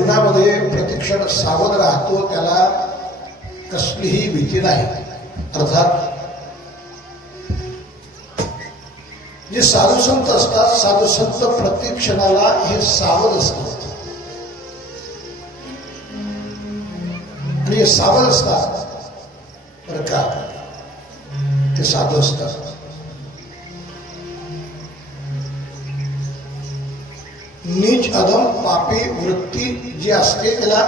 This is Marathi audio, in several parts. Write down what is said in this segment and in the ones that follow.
जीवनामध्ये प्रतिक्षण सावध राहतो त्याला कसलीही भीती नाही. अर्थात जे साधू संत असतात साधू संत हे सावध असतात. आणि हे सावध असतात. बरं का? ते साधू असतात. नीच अधम पापी वृत्ती जी असते त्याला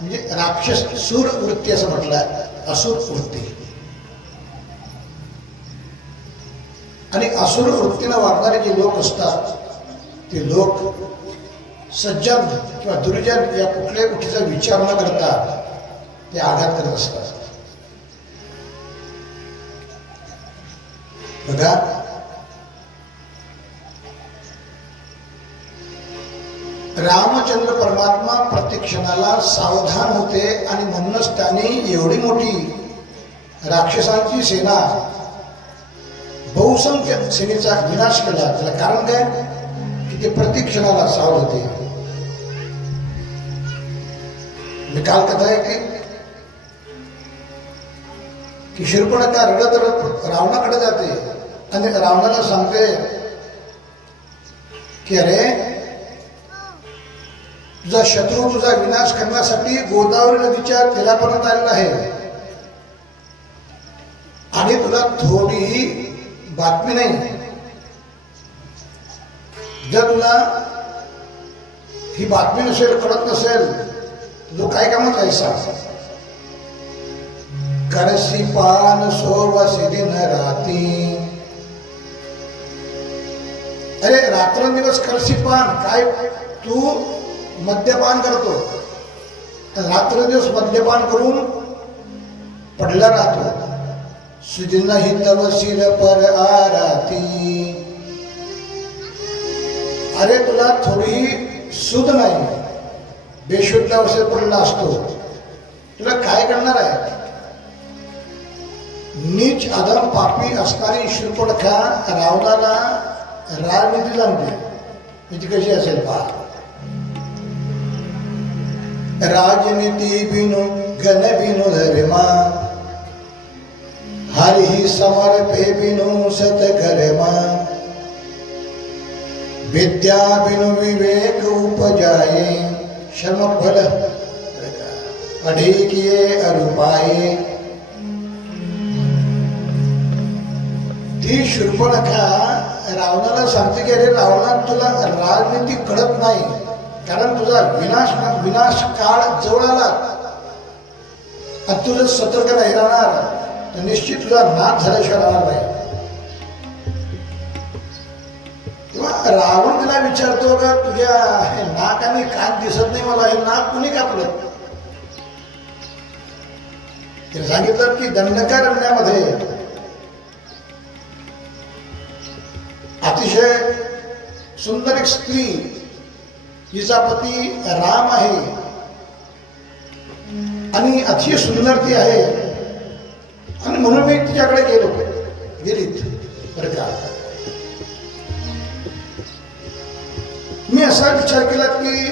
म्हणजे राक्षस सूर वृत्ती असं म्हटलं असुर वृत्ती. आणि असुर वृत्तीला वागणारे जे लोक असतात ते लोक सज्जन किंवा दुर्जन या कुठल्याही गोष्टीचा विचार न करता ते आघात करत असतात. बघा रामचंद्र परमात्मा प्रत्यक्षणाला सावधान होते आणि म्हणूनच त्यांनी एवढी मोठी राक्षसांची सेना बहुसंख्य सेनेचा विनाश केला. त्याला कारण काय? की ते प्रतिक्षणाला सावध होते. मी काल कथा आहे की की शिरपणका रडत रडत रावणाकडे जाते. आणि रावणाला सांगते की अरे तुझा शत्रू तुझा विनाश करण्यासाठी गोदावरी नदीच्या तीरापर्यंत आलेला आहे. आणि तुला थोडीही बातमी नाही. जर तुला ही बातमी नसेल कळत नसेल तू काय कामच आहे सांग. करसी पान सोवसी दिन राती. अरे रात्रंदिवस करसी पान काय तू मद्यपान करतो. रात्रदिवस मद्यपान करून पडला राहतो सुजिना ही पर आराती. अरे तुला थोडी सुध नाही. बेशुद्ध अवस्थेत पडला असतो तुला काय करणार आहे? नीच अदम पापी असणारी शिरपडखा रावणाला राजनीती सांगते म्हणजे कशी असेल पहा राजनीति बिनु घन बिनु धर्मा हरि ही समर्पे बिनु सत कर्मा विद्या बिनु विवेक उपजाए श्रम फल पढ़े किए अरुपाए ती शूर्पणखा रावणाला सांगते की अरे रावणा तुला राजनीती कळत नाही. कारण तुझा विनाश विनाश काळ जवळ आला. आणि तुझं सतर्क नाही राहणार. तर निश्चित तुझा नाश झाल्याशिवाय राहणार नाही. तेव्हा रावण तिला विचारतो का तुझ्या हे नाक आणि कान दिसत नाही मला हे नाक कुणी कापलं? तिने सांगितलं की दंडकारण्यामध्ये अतिशय सुंदर एक स्त्री पती राम आहे. आणि अतिशय सुंदर ती आहे. आणि म्हणून मी तिच्याकडे गेलो. गेलीत. बरं का? मी असा विचार केला की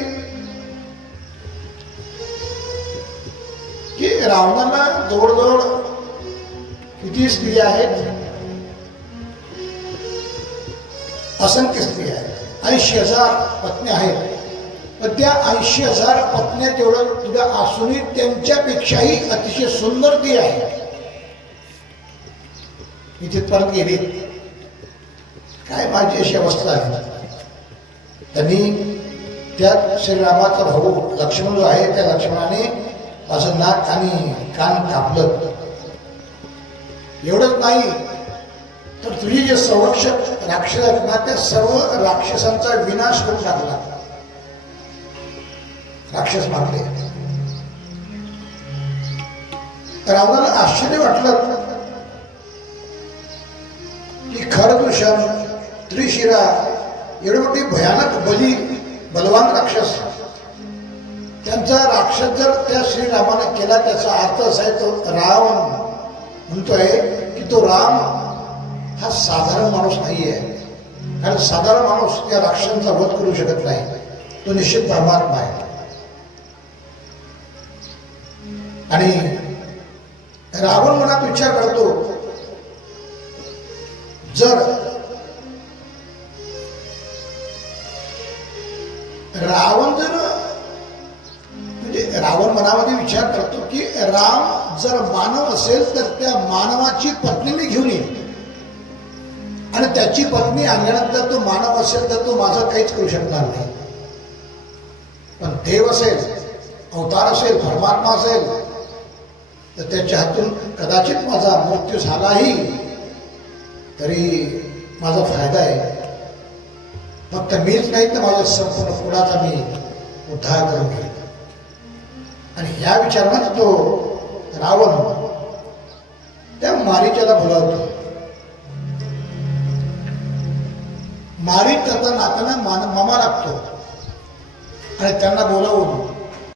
की रावणाला जवळजवळ किती स्त्री आहेत? असंख्य स्त्री आहेत. ऐंशी हज़ार पत्नी आहेत. पण त्या ऐंशी हजार पत्न्या तेवढं तुझ्या असूनही त्यांच्यापेक्षाही अतिशय सुंदर ती आहे. मी तिथपर्यंत गेले. काय माझी अशी अवस्था आहे? त्यांनी त्या श्रीरामाचा भाऊ लक्ष्मण जो आहे त्या लक्ष्मणाने माझं नाक आणि कान कापलं. एवढंच नाही तर तुझी जे संरक्षक राक्षस आहेत ना त्या सर्व राक्षसांचा विनाश करून टाकला. राक्षस मारले. रावणाला आश्चर्य वाटलं. की खरदूषण त्रिशिरा एवढी मोठी भयानक बली बलवान राक्षस. त्यांचा राक्षस जर त्या श्रीरामाने केला त्याचा अर्थ असा आहे तो रावण म्हणतोय की तो राम हा साधारण माणूस नाही आहे कारण साधारण माणूस त्या राक्षसांचा वध करू शकत नाही. तो निश्चित परमात्मा आहे. आणि रावण मनात विचार करतो जर रावण जर म्हणजे रावण मनामध्ये विचार करतो की राम जर मानव असेल तर त्या मानवाची पत्नी मी घेऊन येईन. आणि त्याची पत्नी आणल्यानंतर तो मानव असेल तर तो माझं काहीच करू शकणार नाही. पण देव असेल अवतार असेल परमात्मा असेल तर त्याच्या हातून कदाचित माझा मृत्यू झालाही तरी माझा फायदा आहे. फक्त मीच नाही तर माझ्या संपूर्ण कुणाचा मी उद्धार करून घेईन. आणि ह्या विचारानं तो रावण त्या मारीच्याला बोलावतो. मारी करता नाकानं मान मामा लागतो. आणि त्यांना बोलावून